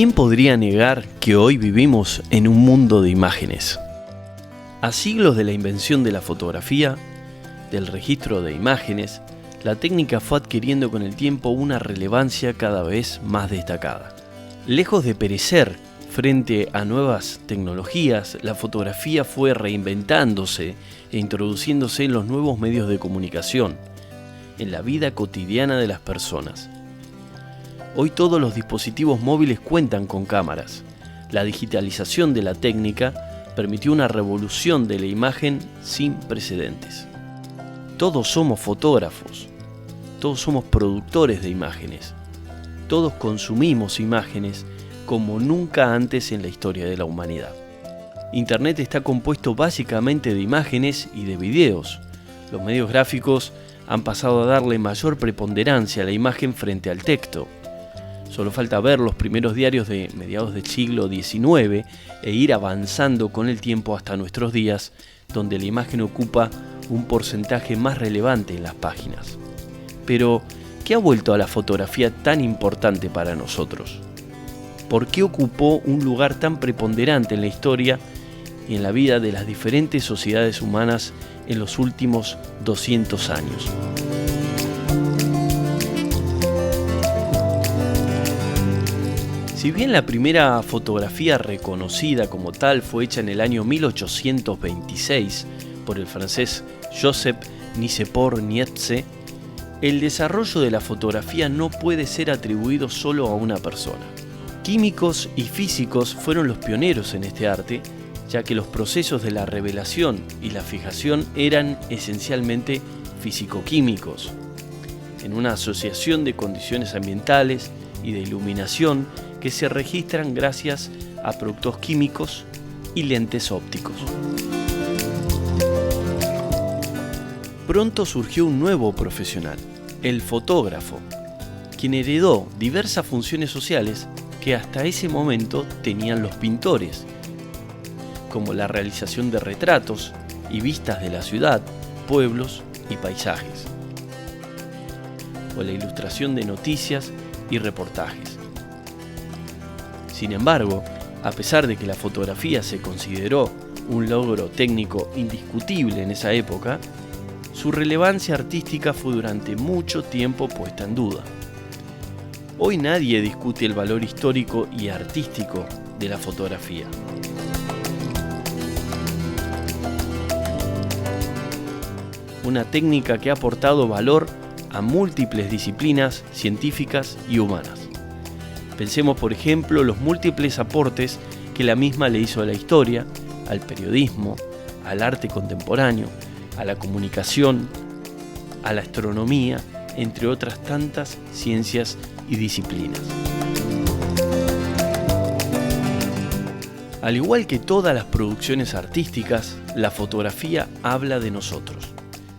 ¿Quién podría negar que hoy vivimos en un mundo de imágenes? A siglos de la invención de la fotografía, del registro de imágenes, la técnica fue adquiriendo con el tiempo una relevancia cada vez más destacada. Lejos de perecer frente a nuevas tecnologías, la fotografía fue reinventándose e introduciéndose en los nuevos medios de comunicación, en la vida cotidiana de las personas. Hoy todos los dispositivos móviles cuentan con cámaras. La digitalización de la técnica permitió una revolución de la imagen sin precedentes. Todos somos fotógrafos, todos somos productores de imágenes, todos consumimos imágenes como nunca antes en la historia de la humanidad. Internet está compuesto básicamente de imágenes y de videos. Los medios gráficos han pasado a darle mayor preponderancia a la imagen frente al texto. Solo falta ver los primeros diarios de mediados del siglo XIX e ir avanzando con el tiempo hasta nuestros días, donde la imagen ocupa un porcentaje más relevante en las páginas. Pero, ¿qué ha vuelto a la fotografía tan importante para nosotros? ¿Por qué ocupó un lugar tan preponderante en la historia y en la vida de las diferentes sociedades humanas en los últimos 200 años? Si bien la primera fotografía reconocida como tal fue hecha en el año 1826 por el francés Joseph Nicephore-Niépce, el desarrollo de la fotografía no puede ser atribuido solo a una persona. Químicos y físicos fueron los pioneros en este arte, ya que los procesos de la revelación y la fijación eran esencialmente físico-químicos. En una asociación de condiciones ambientales y de iluminación que se registran gracias a productos químicos y lentes ópticos. Pronto surgió un nuevo profesional, el fotógrafo, quien heredó diversas funciones sociales que hasta ese momento tenían los pintores, como la realización de retratos y vistas de la ciudad, pueblos y paisajes, o la ilustración de noticias y reportajes. Sin embargo, a pesar de que la fotografía se consideró un logro técnico indiscutible en esa época, su relevancia artística fue durante mucho tiempo puesta en duda. Hoy nadie discute el valor histórico y artístico de la fotografía. Una técnica que ha aportado valor a múltiples disciplinas científicas y humanas. Pensemos, por ejemplo, los múltiples aportes que la misma le hizo a la historia, al periodismo, al arte contemporáneo, a la comunicación, a la astronomía, entre otras tantas ciencias y disciplinas. Al igual que todas las producciones artísticas, la fotografía habla de nosotros.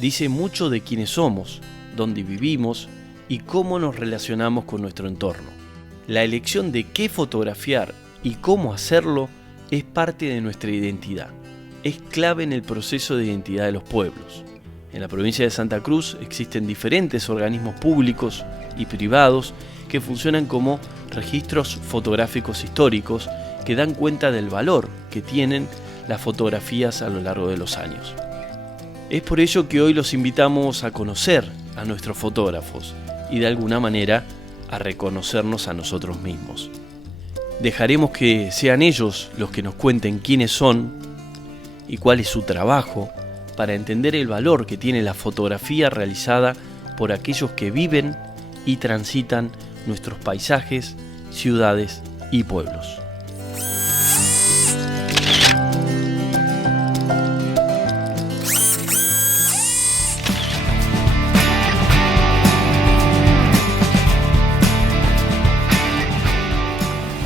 Dice mucho de quiénes somos, dónde vivimos y cómo nos relacionamos con nuestro entorno. La elección de qué fotografiar y cómo hacerlo es parte de nuestra identidad. Es clave en el proceso de identidad de los pueblos. En la provincia de Santa Cruz existen diferentes organismos públicos y privados que funcionan como registros fotográficos históricos que dan cuenta del valor que tienen las fotografías a lo largo de los años. Es por ello que hoy los invitamos a conocer a nuestros fotógrafos y de alguna manera a reconocernos a nosotros mismos. Dejaremos que sean ellos los que nos cuenten quiénes son y cuál es su trabajo para entender el valor que tiene la fotografía realizada por aquellos que viven y transitan nuestros paisajes, ciudades y pueblos.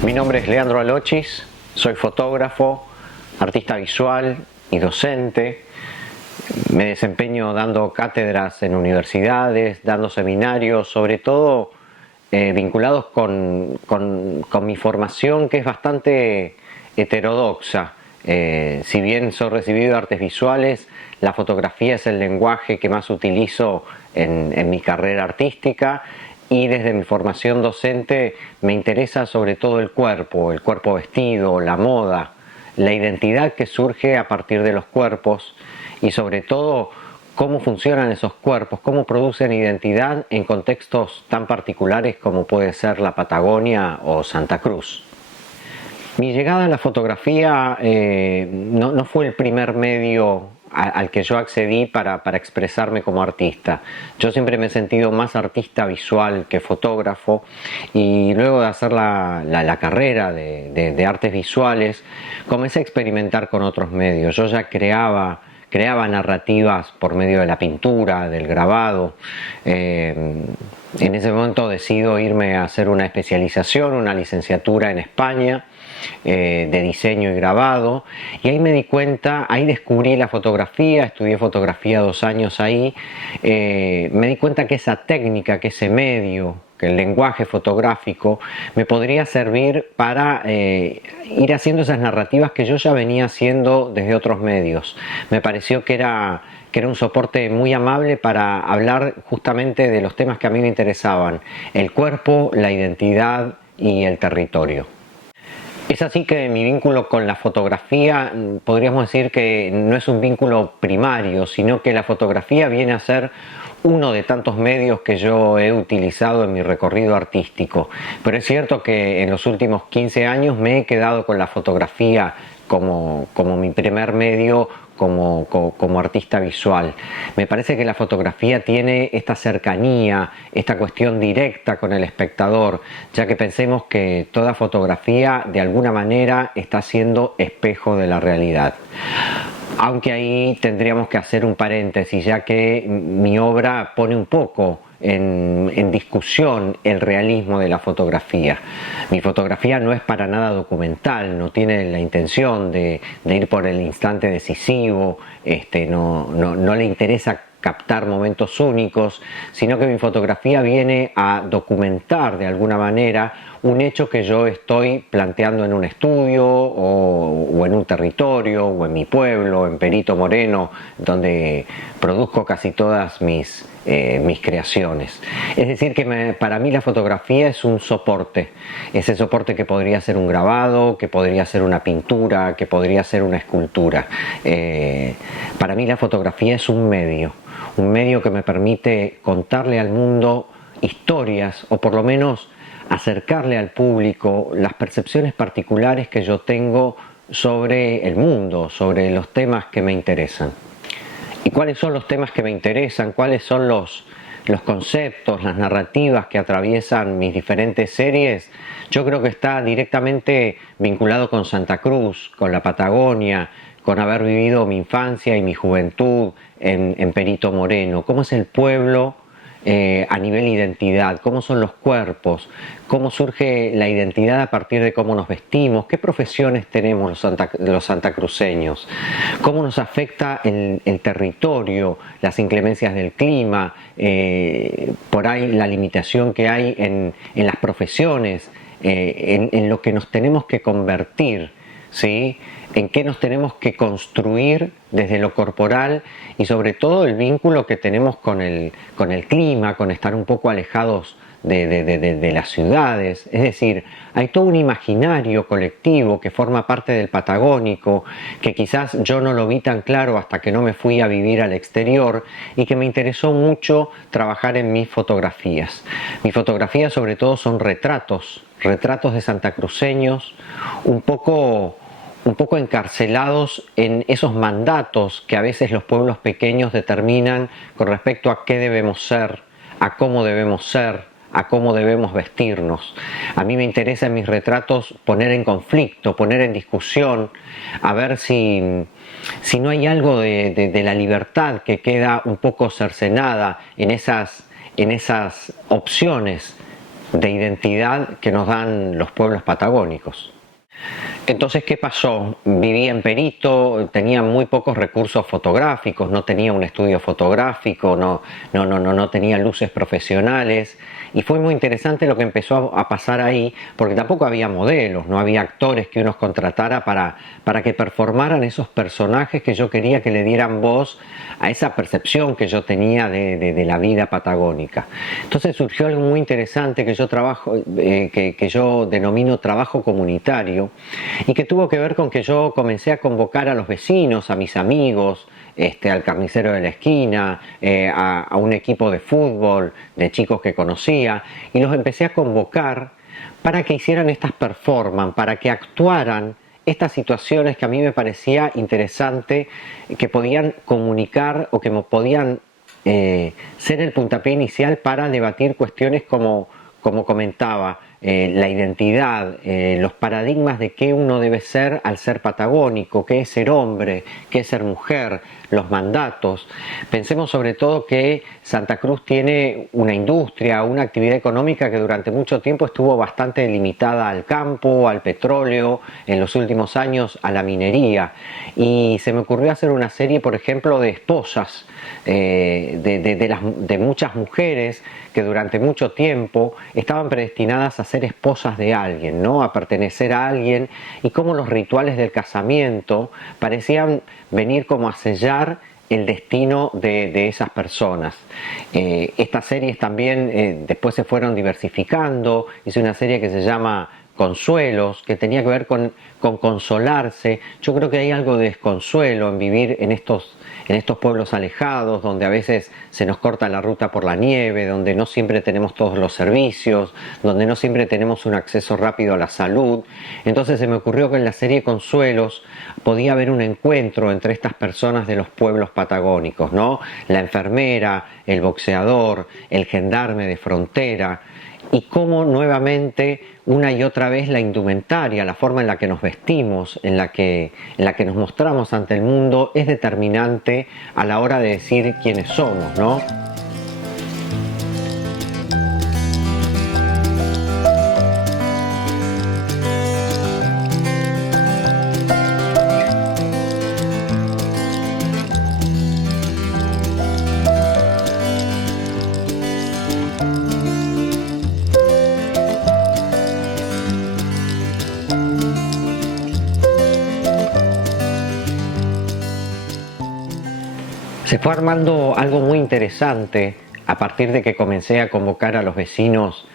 Mi nombre es Leandro Alochis, soy fotógrafo, artista visual y docente. Me desempeño dando cátedras en universidades, dando seminarios, sobre todo vinculados con mi formación, que es bastante heterodoxa. Si bien soy recibido de artes visuales, la fotografía es el lenguaje que más utilizo en mi carrera artística y desde mi formación docente me interesa sobre todo el cuerpo vestido, la moda, la identidad que surge a partir de los cuerpos y sobre todo cómo funcionan esos cuerpos, cómo producen identidad en contextos tan particulares como puede ser la Patagonia o Santa Cruz. Mi llegada a la fotografía no fue el primer medio al que yo accedí para expresarme como artista. Yo siempre me he sentido más artista visual que fotógrafo y luego de hacer la carrera de artes visuales comencé a experimentar con otros medios. Yo ya creaba narrativas por medio de la pintura, del grabado. En ese momento decido irme a hacer una especialización, una licenciatura en España de diseño y grabado, y ahí me di cuenta, ahí descubrí la fotografía, estudié fotografía 2 años ahí, me di cuenta que esa técnica, que ese medio, que el lenguaje fotográfico me podría servir para ir haciendo esas narrativas que yo ya venía haciendo desde otros medios. Me pareció que era un soporte muy amable para hablar justamente de los temas que a mí me interesaban: el cuerpo, la identidad y el territorio. Es así que mi vínculo con la fotografía, podríamos decir que no es un vínculo primario, sino que la fotografía viene a ser uno de tantos medios que yo he utilizado en mi recorrido artístico. Pero es cierto que en los últimos 15 años me he quedado con la fotografía como mi primer medio, como artista visual. Me parece que la fotografía tiene esta cercanía, esta cuestión directa con el espectador, ya que pensemos que toda fotografía de alguna manera está siendo espejo de la realidad. Aunque ahí tendríamos que hacer un paréntesis, ya que mi obra pone un poco en discusión el realismo de la fotografía. Mi fotografía no es para nada documental, no tiene la intención de ir por el instante decisivo, no le interesa captar momentos únicos, sino que mi fotografía viene a documentar de alguna manera un hecho que yo estoy planteando en un estudio o en un territorio o en mi pueblo, en Perito Moreno, donde produzco casi todas mis creaciones. Es decir, que para mí la fotografía es un soporte, ese soporte que podría ser un grabado, que podría ser una pintura, que podría ser una escultura. Para mí la fotografía es un medio que me permite contarle al mundo historias, o por lo menos acercarle al público las percepciones particulares que yo tengo sobre el mundo, sobre los temas que me interesan. ¿Y cuáles son los temas que me interesan? ¿Cuáles son los conceptos, las narrativas que atraviesan mis diferentes series? Yo creo que está directamente vinculado con Santa Cruz, con la Patagonia, con haber vivido mi infancia y mi juventud en Perito Moreno. ¿Cómo es el pueblo a nivel identidad? ¿Cómo son los cuerpos? ¿Cómo surge la identidad a partir de cómo nos vestimos? ¿Qué profesiones tenemos los santacruceños? ¿Cómo nos afecta el territorio, las inclemencias del clima, por ahí la limitación que hay en las profesiones, en lo que nos tenemos que convertir, ¿sí? En qué nos tenemos que construir desde lo corporal y sobre todo el vínculo que tenemos con el clima, con estar un poco alejados de las ciudades. Es decir, hay todo un imaginario colectivo que forma parte del patagónico, que quizás yo no lo vi tan claro hasta que no me fui a vivir al exterior y que me interesó mucho trabajar en mis fotografías. Mis fotografías sobre todo son retratos de santacruceños, un poco encarcelados en esos mandatos que a veces los pueblos pequeños determinan con respecto a qué debemos ser, a cómo debemos ser, a cómo debemos vestirnos. A mí me interesa en mis retratos poner en conflicto, poner en discusión, a ver si no hay algo de la libertad que queda un poco cercenada en esas opciones de identidad que nos dan los pueblos patagónicos. Entonces, ¿qué pasó? Vivía en Perito, tenía muy pocos recursos fotográficos, no tenía un estudio fotográfico, no tenía luces profesionales y fue muy interesante lo que empezó a pasar ahí, porque tampoco había modelos, no había actores que uno contratara para que performaran esos personajes que yo quería que le dieran voz a esa percepción que yo tenía de la vida patagónica. Entonces surgió algo muy interesante que yo denomino trabajo comunitario, y que tuvo que ver con que yo comencé a convocar a los vecinos, a mis amigos, al carnicero de la esquina, a un equipo de fútbol, de chicos que conocía, y los empecé a convocar para que hicieran estas performances, para que actuaran estas situaciones que a mí me parecía interesante, que podían comunicar o que podían ser el puntapié inicial para debatir cuestiones como comentaba, la identidad, los paradigmas de qué uno debe ser al ser patagónico, qué es ser hombre, qué es ser mujer, los mandatos. Pensemos sobre todo que Santa Cruz tiene una industria, una actividad económica que durante mucho tiempo estuvo bastante limitada al campo, al petróleo, en los últimos años a la minería. Y se me ocurrió hacer una serie, por ejemplo, de esposas, de muchas mujeres que durante mucho tiempo estaban predestinadas a ser esposas de alguien, ¿no? A pertenecer a alguien, y cómo los rituales del casamiento parecían venir como a sellar el destino de esas personas. Estas series también después se fueron diversificando. Hice una serie que se llama Consuelos, que tenía que ver con consolarse. Yo creo que hay algo de desconsuelo en vivir en estos pueblos alejados, donde a veces se nos corta la ruta por la nieve, donde no siempre tenemos todos los servicios, donde no siempre tenemos un acceso rápido a la salud. Entonces se me ocurrió que en la serie Consuelos podía haber un encuentro entre estas personas de los pueblos patagónicos, ¿no? La enfermera, el boxeador, el gendarme de frontera, y cómo nuevamente una y otra vez la indumentaria, la forma en la que nos vestimos, en la que nos mostramos ante el mundo, es determinante a la hora de decir quiénes somos, ¿no? Se fue armando algo muy interesante a partir de que comencé a convocar a los vecinos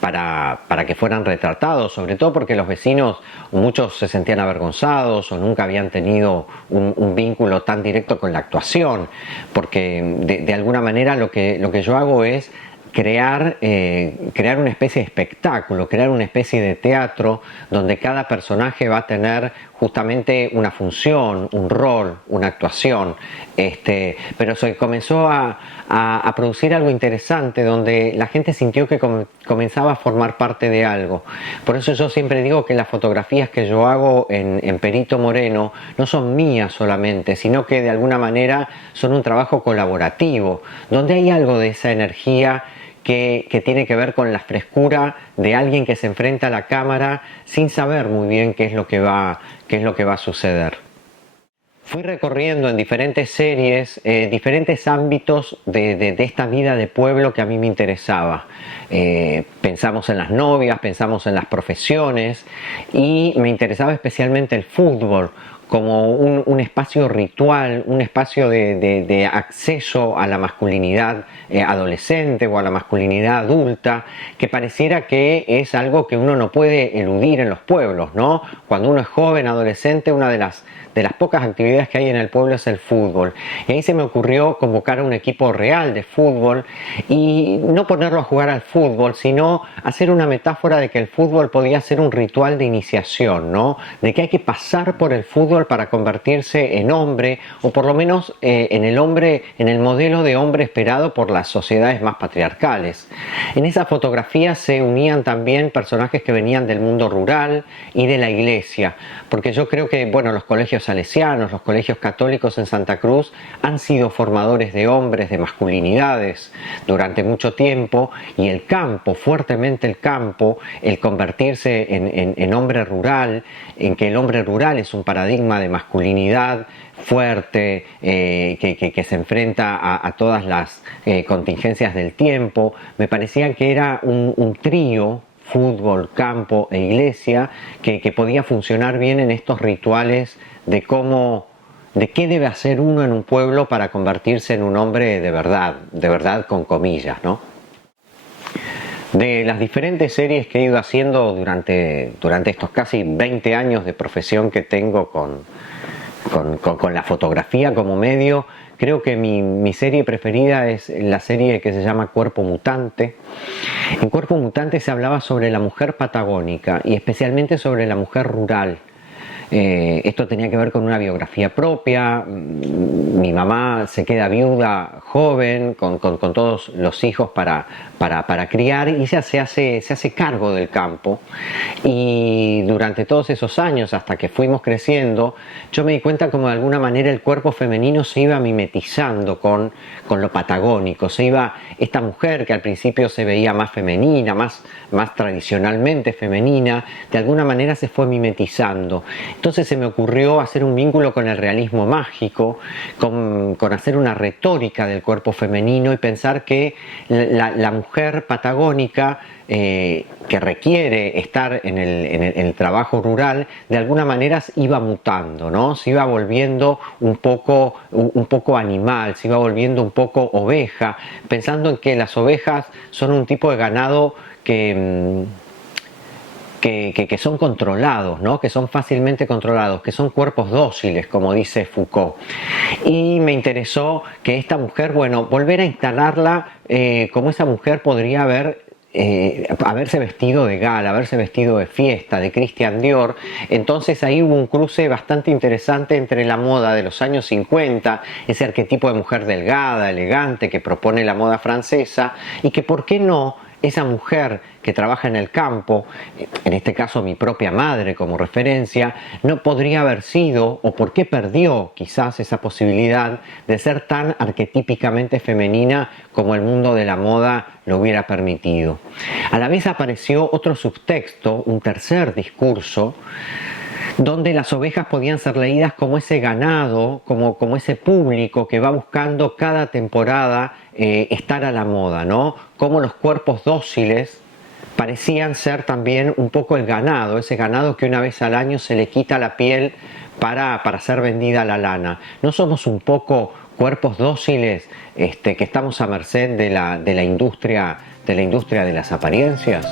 para que fueran retratados, sobre todo porque los vecinos, muchos se sentían avergonzados o nunca habían tenido un vínculo tan directo con la actuación, porque de alguna manera lo que yo hago es crear una especie de espectáculo, crear una especie de teatro donde cada personaje va a tener justamente una función, un rol, una actuación. Pero se comenzó a producir algo interesante donde la gente sintió que comenzaba a formar parte de algo. Por eso yo siempre digo que las fotografías que yo hago en Perito Moreno no son mías solamente, sino que de alguna manera son un trabajo colaborativo, donde hay algo de esa energía que tiene que ver con la frescura de alguien que se enfrenta a la cámara sin saber muy bien qué es lo que va a suceder. Fui recorriendo en diferentes series diferentes ámbitos de esta vida de pueblo que a mí me interesaba. Pensamos en las novias, pensamos en las profesiones, y me interesaba especialmente el fútbol como un espacio ritual, un espacio de acceso a la masculinidad adolescente o a la masculinidad adulta, que pareciera que es algo que uno no puede eludir en los pueblos, ¿no? Cuando uno es joven, adolescente, una de las pocas actividades que hay en el pueblo es el fútbol. Y ahí se me ocurrió convocar a un equipo real de fútbol y no ponerlo a jugar al fútbol, sino hacer una metáfora de que el fútbol podía ser un ritual de iniciación, ¿no? De que hay que pasar por el fútbol para convertirse en hombre, o por lo menos en el modelo de hombre esperado por las sociedades más patriarcales. En esa fotografía se unían también personajes que venían del mundo rural y de la iglesia, porque yo creo que, los colegios salesianos, los colegios católicos en Santa Cruz han sido formadores de hombres, de masculinidades durante mucho tiempo, y el campo, fuertemente el campo, el convertirse en hombre rural, en que el hombre rural es un paradigma paradigma de masculinidad fuerte, que se enfrenta a todas las contingencias del tiempo. Me parecía que era un trío, fútbol, campo e iglesia, que podía funcionar bien en estos rituales de qué debe hacer uno en un pueblo para convertirse en un hombre de verdad con comillas, ¿no? De las diferentes series que he ido haciendo durante estos casi 20 años de profesión que tengo con la fotografía como medio, creo que mi serie preferida es la serie que se llama Cuerpo Mutante. En Cuerpo Mutante se hablaba sobre la mujer patagónica y especialmente sobre la mujer rural. Esto tenía que ver con una biografía propia. Mi mamá se queda viuda joven, con todos los hijos para criar, y ella se hace cargo del campo. Y durante todos esos años, hasta que fuimos creciendo, yo me di cuenta como de alguna manera el cuerpo femenino se iba mimetizando con lo patagónico. Esta mujer que al principio se veía más femenina, más tradicionalmente femenina, de alguna manera se fue mimetizando. Entonces se me ocurrió hacer un vínculo con el realismo mágico, con hacer una retórica del cuerpo femenino y pensar que la mujer patagónica que requiere estar en el trabajo rural, de alguna manera iba mutando, ¿no? Se iba volviendo un poco animal, se iba volviendo un poco oveja, pensando en que las ovejas son un tipo de ganado que son controlados, ¿no? Que son fácilmente controlados, que son cuerpos dóciles, como dice Foucault. Y me interesó que esta mujer, volver a instalarla como esa mujer podría haberse vestido de gala, haberse vestido de fiesta, de Christian Dior. Entonces ahí hubo un cruce bastante interesante entre la moda de los años 50, ese arquetipo de mujer delgada, elegante que propone la moda francesa, y que, ¿por qué no?, esa mujer que trabaja en el campo, en este caso mi propia madre como referencia, no podría haber sido, o por qué perdió quizás esa posibilidad de ser tan arquetípicamente femenina como el mundo de la moda lo hubiera permitido. A la vez apareció otro subtexto, un tercer discurso, donde las ovejas podían ser leídas como ese ganado, como ese público que va buscando cada temporada estar a la moda, ¿no? Como los cuerpos dóciles parecían ser también un poco el ganado, ese ganado que una vez al año se le quita la piel para ser vendida la lana. ¿No somos un poco cuerpos dóciles que estamos a merced de la industria de las apariencias?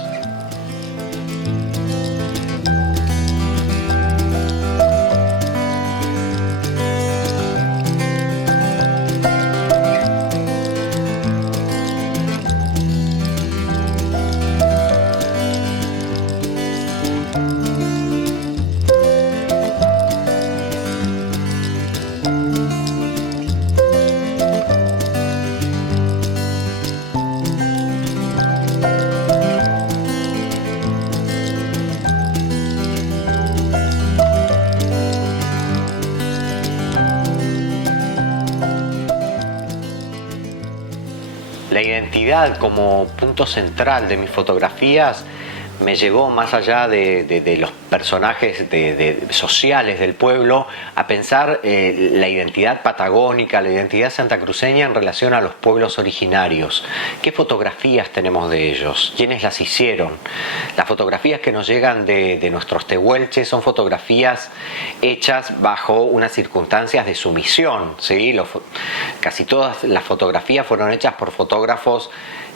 La identidad como punto central de mis fotografías me llevó más allá de los personajes sociales del pueblo a pensar la identidad patagónica, la identidad santacruceña en relación a los pueblos originarios. ¿Qué fotografías tenemos de ellos? ¿Quiénes las hicieron? Las fotografías que nos llegan de nuestros tehuelches son fotografías hechas bajo unas circunstancias de sumisión, ¿sí? Casi todas las fotografías fueron hechas por fotógrafos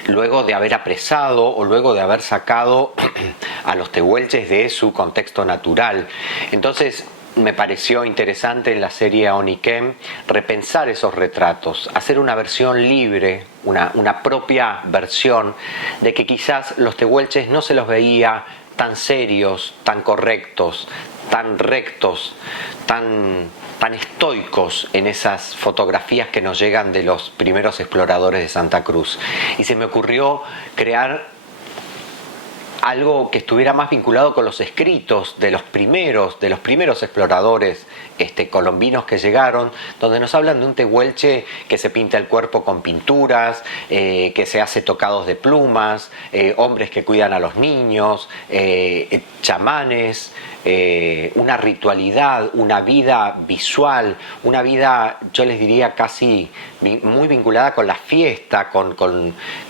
luego de haber apresado o luego de haber sacado a los tehuelches de su contexto natural. Entonces me pareció interesante en la serie Oniquem repensar esos retratos, hacer una versión libre, una propia versión de que quizás los tehuelches no se los veía tan serios, tan correctos, tan rectos, tan estoicos en esas fotografías que nos llegan de los primeros exploradores de Santa Cruz. Y se me ocurrió crear algo que estuviera más vinculado con los escritos de los primeros exploradores colombinos que llegaron, donde nos hablan de un tehuelche que se pinta el cuerpo con pinturas, que se hace tocados de plumas, hombres que cuidan a los niños, chamanes, una ritualidad, una vida visual, una vida, yo les diría, casi muy vinculada con la fiesta, con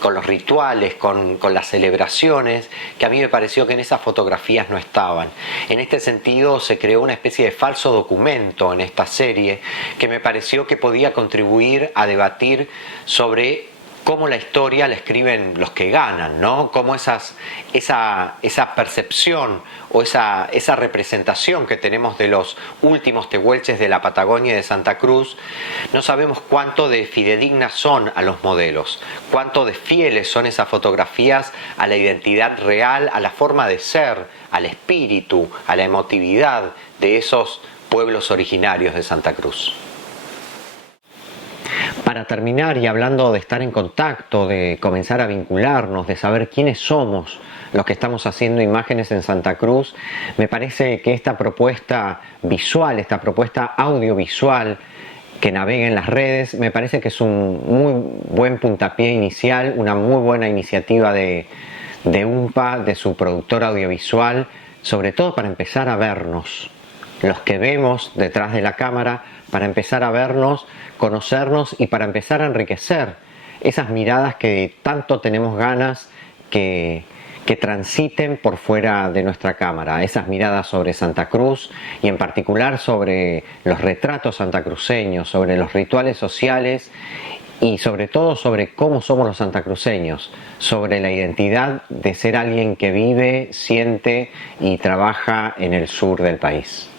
los rituales, con las celebraciones, que a mí me pareció que en esas fotografías no estaban. En este sentido se creó una especie de falso documento en esta serie que me pareció que podía contribuir a debatir sobre cómo la historia la escriben los que ganan, ¿no? Cómo esa percepción o esa representación que tenemos de los últimos tehuelches de la Patagonia y de Santa Cruz, no sabemos cuánto de fidedignas son a los modelos, cuánto de fieles son esas fotografías a la identidad real, a la forma de ser, al espíritu, a la emotividad de esos pueblos originarios de Santa Cruz. Para terminar, y hablando de estar en contacto, de comenzar a vincularnos, de saber quiénes somos los que estamos haciendo imágenes en Santa Cruz, me parece que esta propuesta visual, esta propuesta audiovisual que navega en las redes, me parece que es un muy buen puntapié inicial, una muy buena iniciativa de UNPA, de su productora audiovisual, sobre todo para empezar a vernos, los que vemos detrás de la cámara, para empezar a vernos, conocernos y para empezar a enriquecer esas miradas que tanto tenemos ganas que transiten por fuera de nuestra cámara, esas miradas sobre Santa Cruz y en particular sobre los retratos santacruceños, sobre los rituales sociales y sobre todo sobre cómo somos los santacruceños, sobre la identidad de ser alguien que vive, siente y trabaja en el sur del país.